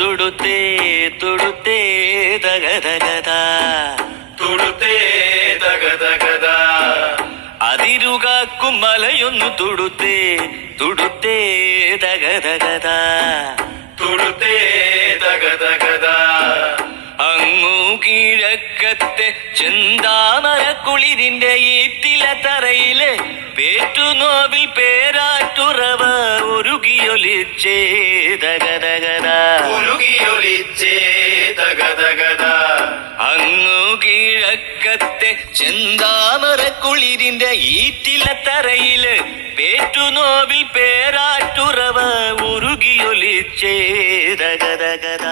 തുടുത്തേ തുടുത്തേ തകതകത തുടുത്തേ തകതകത അതിരുകാക്കും മലയൊന്നു തുടുത്തേ തുടുത്തേ തകതകത തുടുത്തേ തകതകത അങ്ങു കിഴക്കത്തെ ചെന്താമരക്കുളിരിന്റെ ഈറ്റില തറയില് പേറ്റുനോവിൽ പേരാറ്റുറവ ഒരുകിയൊലിച്ചേ തകതകത ഉരുകിയൊലിച്ചേ തകതകത അങ്ങു കിഴക്കത്തെ ചെന്താമരക്കുളിരിന്റെ ഈറ്റില തറയില് പേറ്റുനോവിൽ പേരാറ്റുറവ ഉരുകിയൊലിച്ചേ തകതകത